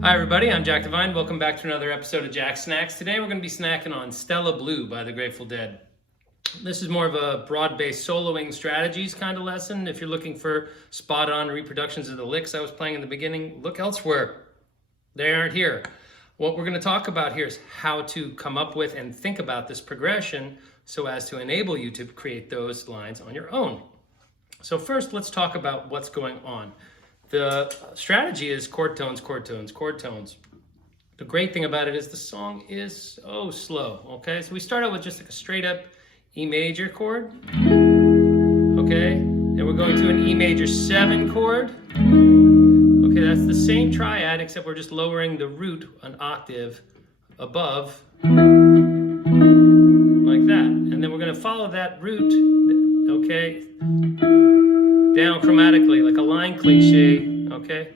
Hi everybody, I'm Jack Devine. Welcome back to another episode of Jacksnax. Today we're going to be snacking on Stella Blue by the Grateful Dead. This is more of a broad-based soloing strategies kind of lesson. If you're looking for spot-on reproductions of the licks I was playing in the beginning, look elsewhere. They aren't here. What we're going to talk about here is how to come up with and think about this progression so as to enable you to create those lines on your own. So first, let's talk about what's going on. The strategy is chord tones, chord tones, chord tones. The great thing about it is the song is so slow, okay? So we start out with just like a straight up E major chord, okay? Then we're going to an E major 7 chord. Okay, that's the same triad except we're just lowering the root an octave above, like that. And then we're gonna follow that root, okay, down chromatically, like a line cliche, okay?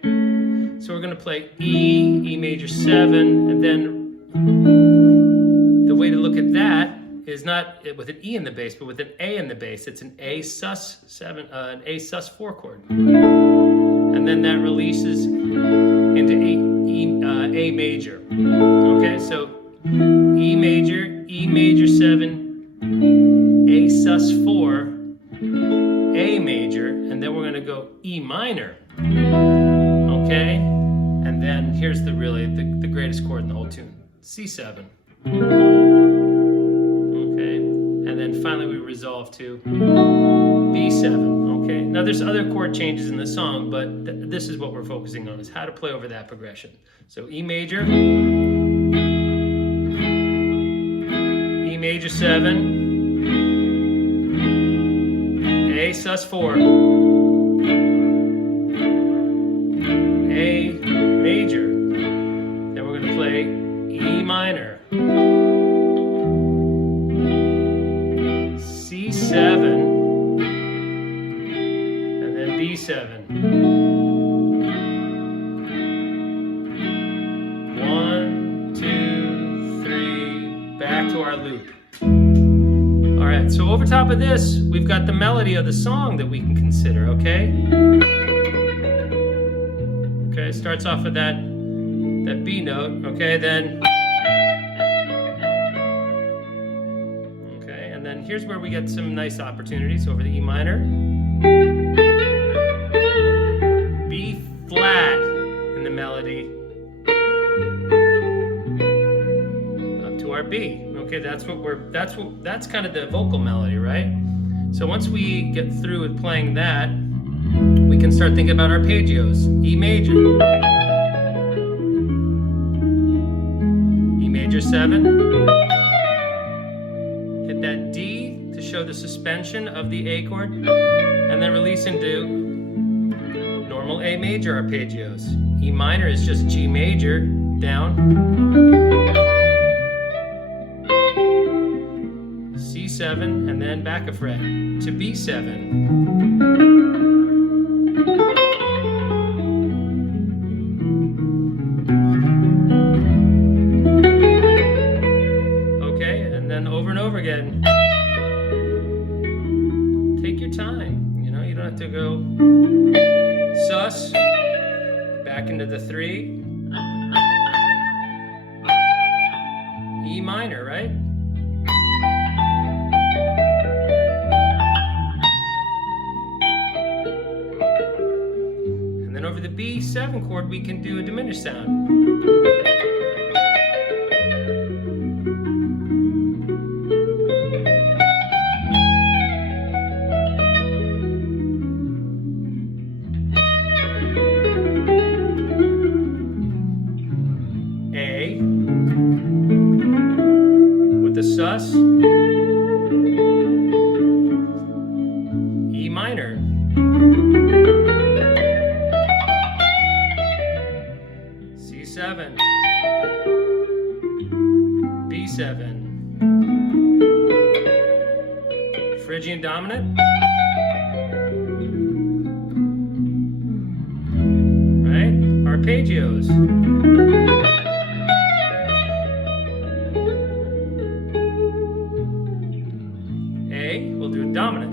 So we're gonna play E major 7, and then the way to look at that is not with an E in the bass, but with an A in the bass. It's an A sus7, an A sus4 chord. And then that releases into A major, okay? So E major 7, A sus4, A major, and then we're going to go E minor, okay? And then here's the greatest chord in the whole tune, C7, okay? And then finally we resolve to B7, okay? Now there's other chord changes in the song, but this is what we're focusing on, is how to play over that progression. So E major, E major 7, A sus4, A major, then we're going to play E minor, C7, and then B7. 1, 2, 3, back to our loop. All right, so over top of this, we've got the melody of the song that we can consider, okay? Okay, it starts off with that B note, okay, then... Okay, and then here's where we get some nice opportunities over the E minor. B flat in the melody. Up to our B. Okay, that's kind of the vocal melody, right? So once we get through with playing that, we can start thinking about arpeggios. E major. E major 7. Hit that D to show show the suspension of the A chord, and then release into normal A major arpeggios. E minor is just G major down, C7, and then back a fret to B7. Over and over again. Take your time, you know, you don't have to go sus, back into the 3, E minor, right? And then over the B7 chord, we can do a diminished sound. Sus, E minor, C7, B7, Phrygian dominant, right? Arpeggios. We'll do a dominant.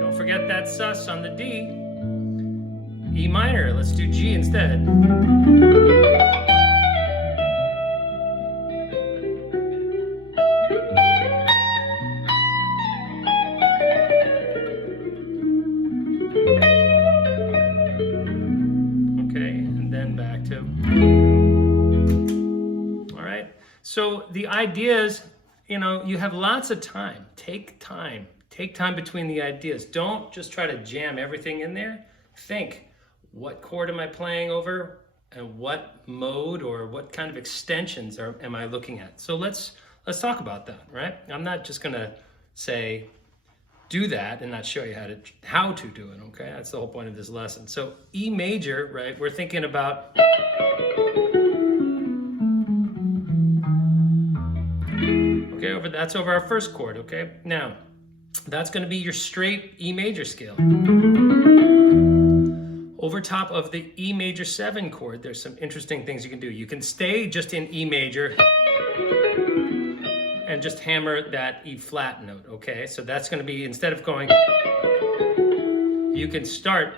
Don't forget that sus on the D. E minor, let's do G instead. Okay, and then back to... So the idea is, you know, you have lots of time. Take time. Take time between the ideas. Don't just try to jam everything in there. Think, what chord am I playing over? And what mode or what kind of extensions am I looking at? So let's talk about that, right? I'm not just gonna say, do that and not show you how to do it, okay? That's the whole point of this lesson. So E major, right? We're thinking about... Okay, that's over our first chord, okay? Now, that's going to be your straight E major scale. Over top of the E major 7 chord, there's some interesting things you can do. You can stay just in E major and just hammer that E flat note, okay? So that's going to be, instead of going, you can start.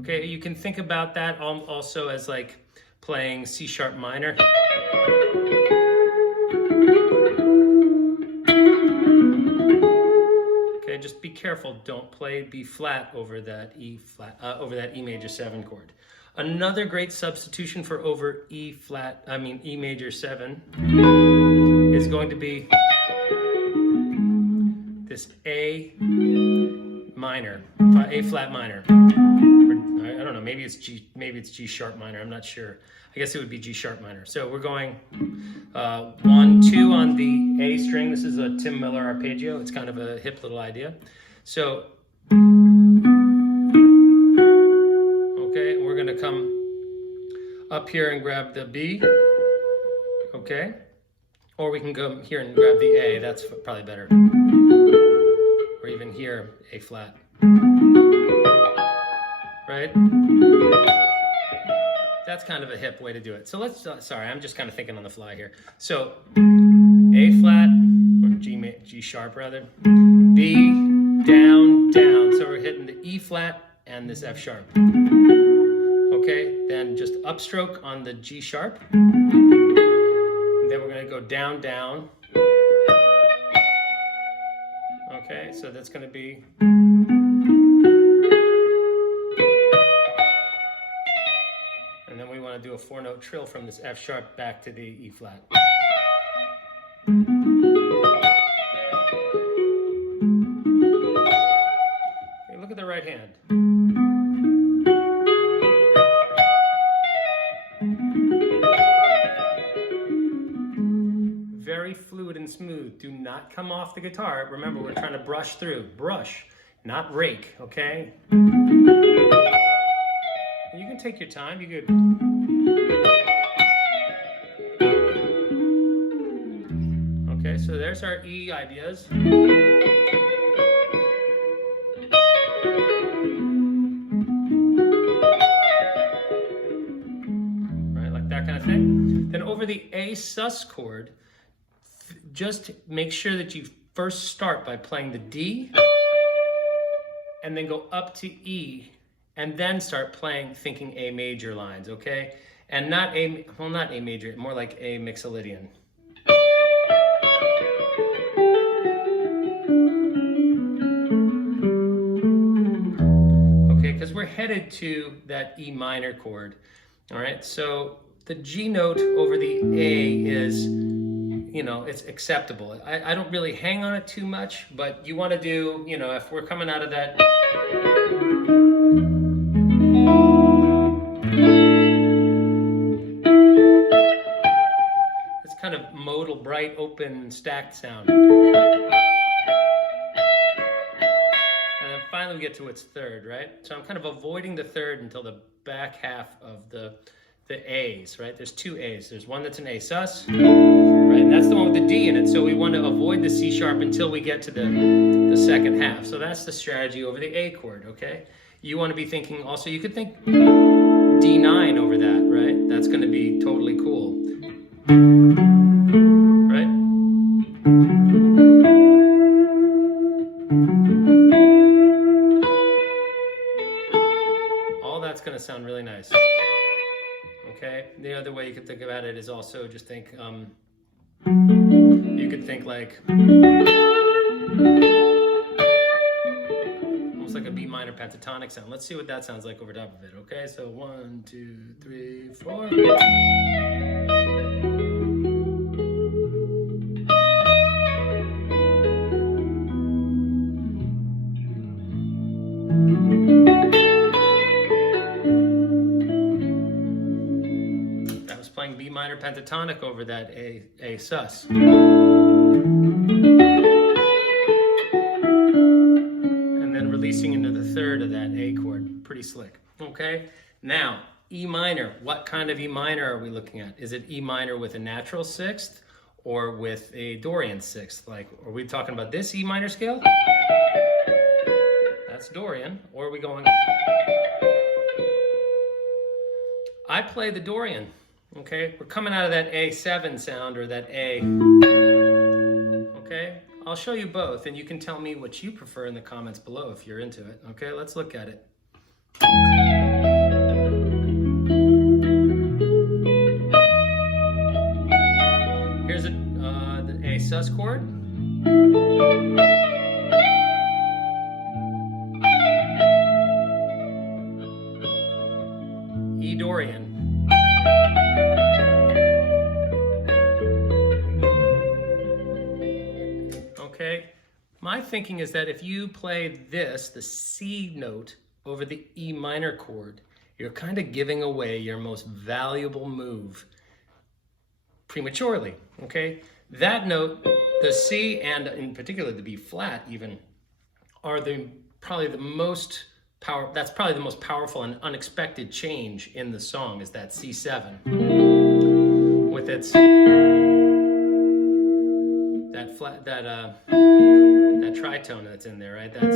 Okay, you can think about that also as like playing C sharp minor. Okay, just be careful. Don't play B flat over that E major 7 chord. Another great substitution for over E major 7 is going to be this A minor, A flat minor. I don't know, maybe it's G sharp minor, I'm not sure. I guess it would be G sharp minor. So we're going 1, 2 on the A string. This is a Tim Miller arpeggio. It's kind of a hip little idea. So, okay, we're gonna come up here and grab the B, okay? Or we can go here and grab the A, that's probably better. Or even here, A flat. Right? That's kind of a hip way to do it. So let's, sorry, I'm just kind of thinking on the fly here. So A flat, or G sharp rather, B, down, down. So we're hitting the E flat and this F sharp. Okay, then just upstroke on the G sharp. And then we're going to go down, down. Okay, so that's going to be... And then we want to do a 4-note trill from this F sharp back to the E flat. Okay, look at the right hand. smooth. Do not come off the guitar. Remember, we're trying to brush through. Brush, not rake, okay? You can take your time. You could... Okay, so there's our E ideas. That kind of thing. Then over the A sus chord, just make sure that you first start by playing the D and then go up to E and then start playing, thinking A major lines, okay? And not A, well, not A major, more like A mixolydian. Okay, because we're headed to that E minor chord. All right, so the G note over the A is, you know, it's acceptable. I don't really hang on it too much, but you want to do, you know, if we're coming out of that, it's kind of modal, bright, open, stacked sound. And then finally we get to its third, right? So I'm kind of avoiding the third until the back half of the A's, right? There's two A's. There's one that's an A sus, right? And that's the one with the D in it. So we want to avoid the C sharp until we get to the second half. So that's the strategy over the A chord, okay? You want to be thinking also, you could think D9 over that, right? That's going to be totally cool, right? All that's going to sound really nice. Okay, the other way you could think about it is also just think, you could think like, almost like a B minor pentatonic sound. Let's see what that sounds like over top of it, okay? So 1, 2, 3, 4. Playing B minor pentatonic over that A sus. And then releasing into the third of that A chord. Pretty slick. Okay? Now, E minor. What kind of E minor are we looking at? Is it E minor with a natural sixth or with a Dorian sixth? Like, are we talking about this E minor scale? That's Dorian. Or are we going... I play the Dorian. Okay, we're coming out of that A7 sound or that A. Okay, I'll show you both and you can tell me what you prefer in the comments below if you're into it. Okay, let's look at it. Here's the A sus chord. E Dorian. Okay, my thinking is that if you play this, the C note, over the E minor chord, you're kind of giving away your most valuable move prematurely, okay? That note, the C and in particular the B flat even, are probably the most powerful and unexpected change in the song is that C7 with its that tritone that's in there, right? That's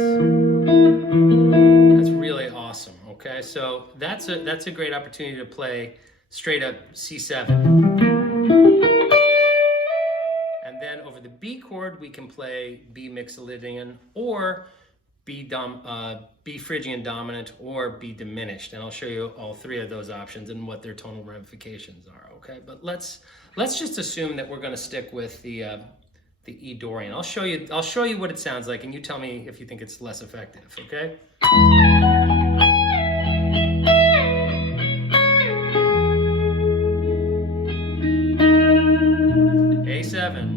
really awesome. Okay, so that's a great opportunity to play straight up C7. And then over the B chord, we can play B mixolydian or B Phrygian dominant or B diminished. And I'll show you all three of those options and what their tonal ramifications are, okay? But let's just assume that we're going to stick with the E Dorian. I'll show you what it sounds like and you tell me if you think it's less effective, okay? A7.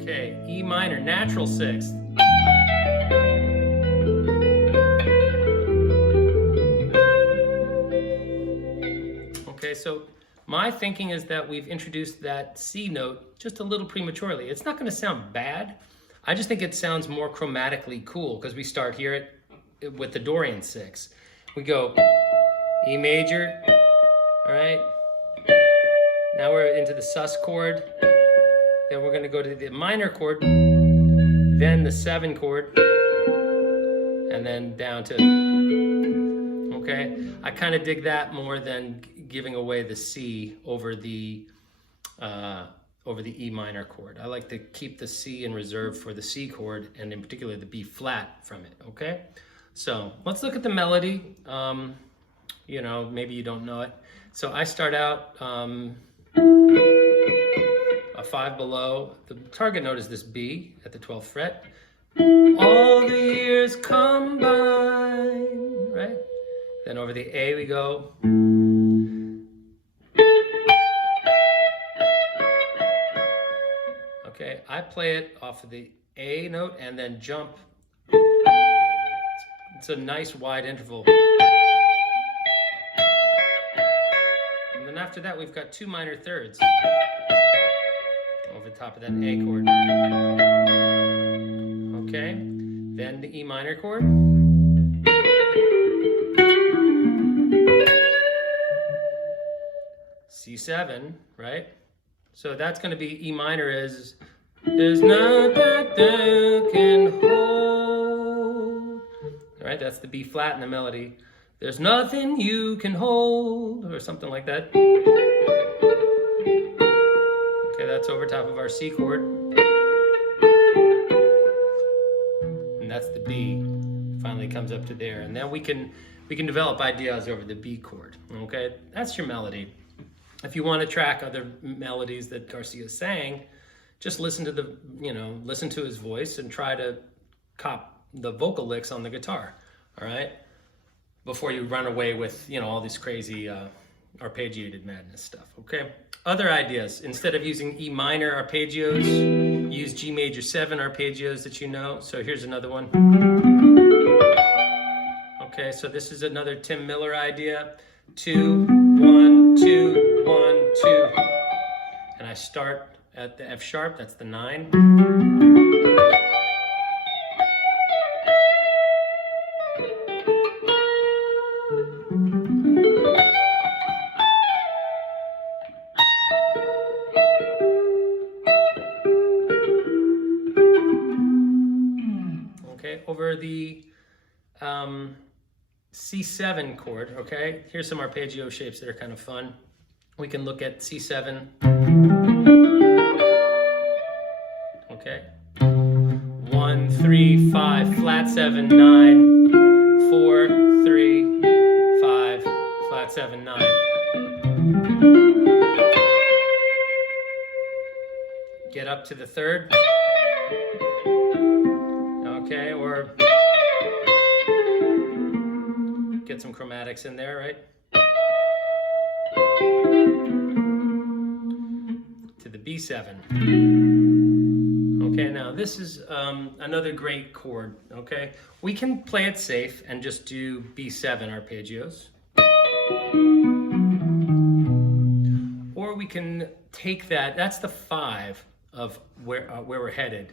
Okay, E minor, natural sixth. Okay, Okay, so my thinking is that we've introduced that C note just a little prematurely. It's not going to sound bad. I just think it sounds more chromatically cool because we start here with the Dorian 6. We go E major, all right? Now we're into the sus chord. Then we're going to go to the minor chord, then the 7 chord, and then down to, okay? I kind of dig that more than giving away the C over the E minor chord. I like to keep the C in reserve for the C chord, and in particular the B flat from it, okay? So let's look at the melody. You know, maybe you don't know it. So I start out a 5 below. The target note is this B at the 12th fret. All the years combine, right? Then over the A we go. Okay, I play it off of the A note and then jump. It's a nice wide interval. And then after that, we've got 2 minor thirds over the top of that A chord. Okay, then the E minor chord. C7, right? So that's going to be E minor is, there's nothing that can hold. All right, that's the B flat in the melody. There's nothing you can hold, or something like that. Okay, that's over top of our C chord. And that's the B. Finally comes up to there. And then we can develop ideas over the B chord. Okay, that's your melody. If you want to track other melodies that Garcia sang, just listen to the, listen to his voice and try to cop the vocal licks on the guitar, all right? Before you run away with, all this crazy arpeggiated madness stuff, okay? Other ideas, instead of using E minor arpeggios, use G major 7 arpeggios that you know. So here's another one. Okay, so this is another Tim Miller idea. 2, 1, 2, 1, 2. And I start at the F sharp, that's the 9. Okay, over the C7 chord, okay? Here's some arpeggio shapes that are kind of fun. We can look at C7. Okay. 1, 3, 5, flat 7, 9, 4, 3, 5, flat 7, 9. Get up to the 3rd. Okay, or get some chromatics in there, right? To the B7. Okay, now this is another great chord, okay? We can play it safe and just do B7 arpeggios. Or we can take that's the 5 of where we're headed.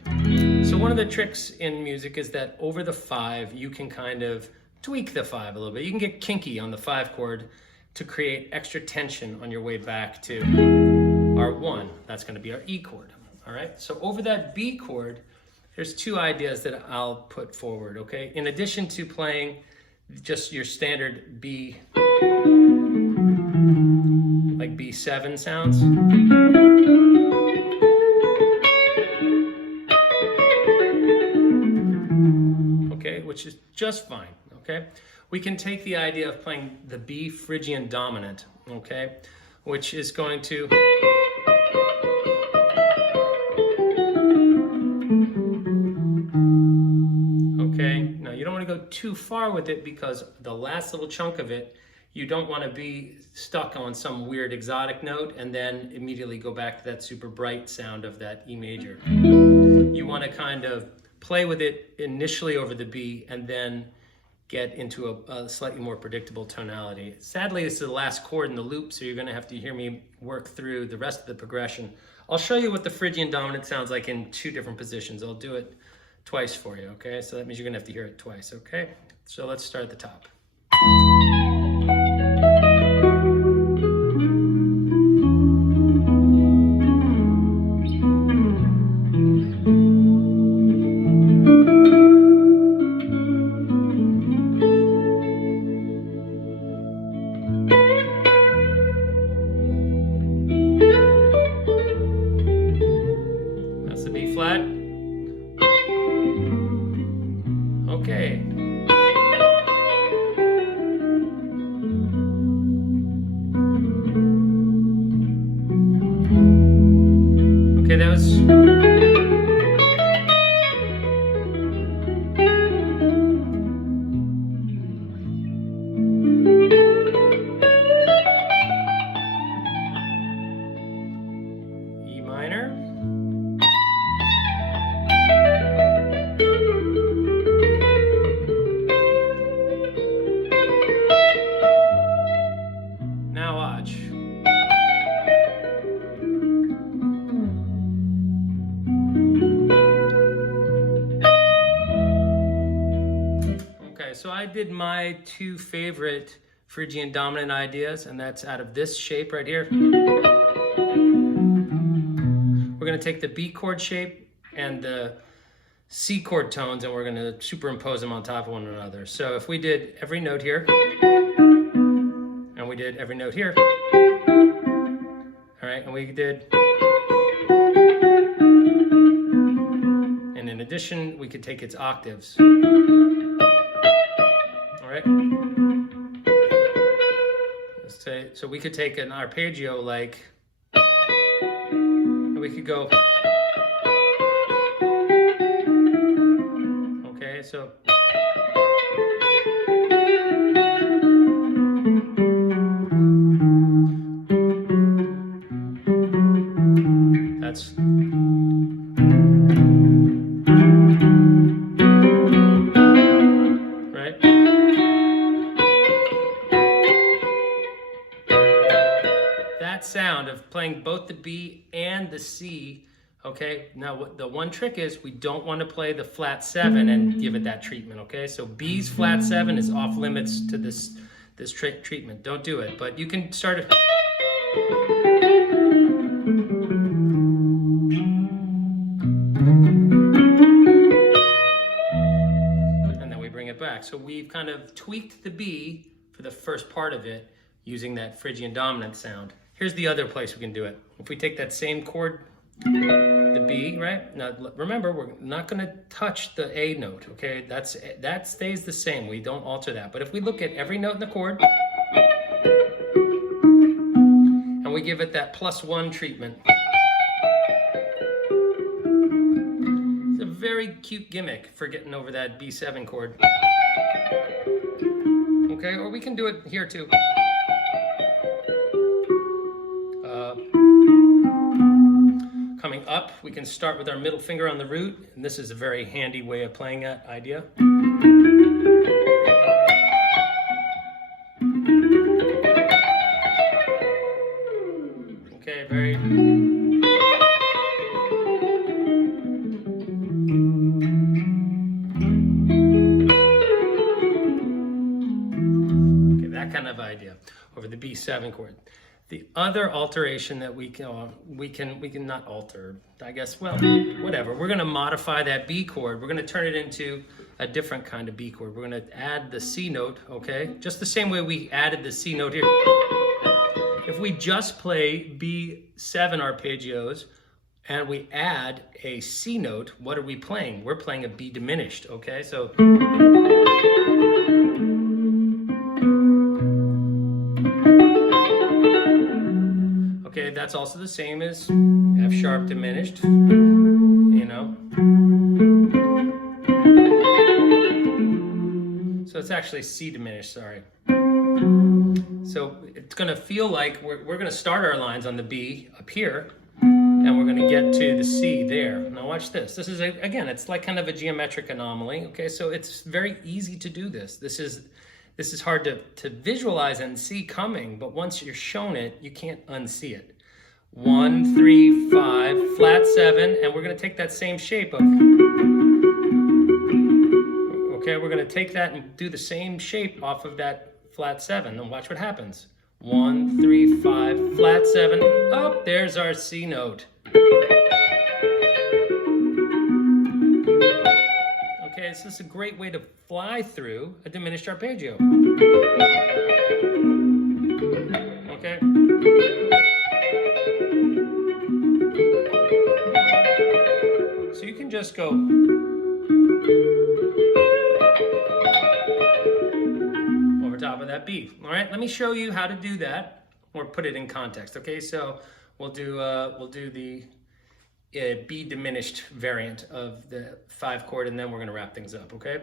So one of the tricks in music is that over the 5, you can kind of tweak the 5 a little bit. You can get kinky on the 5 chord to create extra tension on your way back to our 1. That's going to be our E chord. All right. So over that B chord, there's 2 ideas that I'll put forward. Okay. In addition to playing just your standard B, like B7 sounds. Okay, which is just fine. Okay, we can take the idea of playing the B Phrygian dominant, okay, which is going to, okay, now you don't want to go too far with it because the last little chunk of it, you don't want to be stuck on some weird exotic note and then immediately go back to that super bright sound of that E major. You want to kind of play with it initially over the B and then get into a slightly more predictable tonality. Sadly, this is the last chord in the loop, so you're going to have to hear me work through the rest of the progression. I'll show you what the Phrygian dominant sounds like in 2 different positions. I'll do it twice for you, okay? So that means you're going to have to hear it twice, okay? So let's start at the top. That's the B flat. Okay. Okay, that was... E minor. Now watch. Okay, so I did my 2 favorite Phrygian dominant ideas, and that's out of this shape right here. We're going to take the B chord shape and the C chord tones, and we're going to superimpose them on top of one another. So if we did every note here, and we did every note here, all right, and we did, and in addition, we could take its octaves. All right. Let's say, so we could take an arpeggio like, and we could go, okay, so. That's right. That sound of playing both the B and the C, okay? Now what the one trick is, we don't want to play the flat 7 and give it that treatment, okay? So B's flat 7 is off limits to this treatment. Don't do it, but you can start it. And then we bring it back. So we've kind of tweaked the B for the first part of it using that Phrygian dominant sound. Here's the other place we can do it. If we take that same chord, the B, right? Now remember, we're not going to touch the A note, okay? That stays the same. We don't alter that. But if we look at every note in the chord, and we give it that +1 treatment, it's a very cute gimmick for getting over that B7 chord. Okay, or we can do it here too. Coming up, we can start with our middle finger on the root, and this is a very handy way of playing that idea. Okay, very... Okay, that kind of idea over the B7 chord. The other alteration that we can not alter, I guess, well, whatever. We're going to modify that B chord. We're going to turn it into a different kind of B chord. We're going to add the C note, okay? Just the same way we added the C note here. If we just play B7 arpeggios and we add a C note, what are we playing? We're playing a B diminished, okay? So... Okay, that's also the same as F sharp diminished, you know. So it's actually C diminished, sorry. So it's gonna feel like we're gonna start our lines on the B up here, and we're going to get to the C there. Now watch this. This is, again, it's like kind of a geometric anomaly, okay? So it's very easy to do this. This is hard to visualize and see coming, but once you're shown it, you can't unsee it. 1, 3, 5, flat 7, and we're going to take that same shape of, okay, we're going to take that and do the same shape off of that flat 7, and watch what happens. 1, 3, 5, flat 7, up, there's our C note. Okay, this is a great way to fly through a diminished arpeggio. Okay. So you can just go over top of that B. All right, let me show you how to do that, or put it in context. Okay, so we'll do the B diminished variant of the 5 chord, and then we're going to wrap things up. Okay.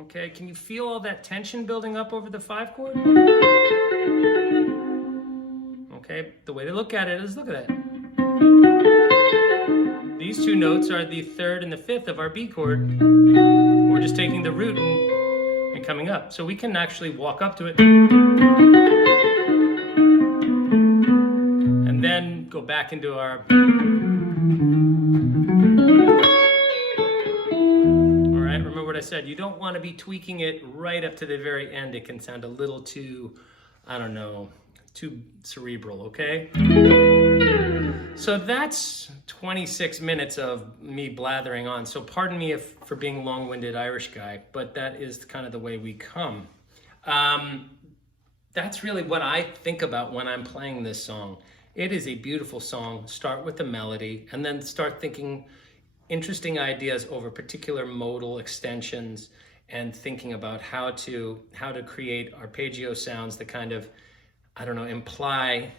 Okay, can you feel all that tension building up over the 5 chord? Okay, the way to look at it is, look at that. These 2 notes are the 3rd and the 5th of our B chord. We're just taking the root and coming up. So we can actually walk up to it and then go back into our... Remember what I said, you don't want to be tweaking it right up to the very end. It can sound a little too, I don't know, too cerebral, okay? So that's 26 minutes of me blathering on. So pardon me for being long-winded Irish guy, but that is kind of the way we come. That's really what I think about when I'm playing this song. It is a beautiful song. Start with the melody and then start thinking interesting ideas over particular modal extensions and thinking about how to create arpeggio sounds that kind of, I don't know, imply,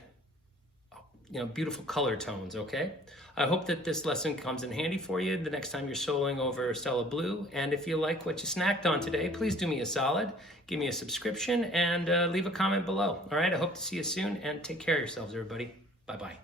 you know, beautiful color tones, okay? I hope that this lesson comes in handy for you the next time you're soloing over Stella Blue. And if you like what you snacked on today, please do me a solid, give me a subscription, and leave a comment below. All right, I hope to see you soon, and take care of yourselves, everybody. Bye-bye.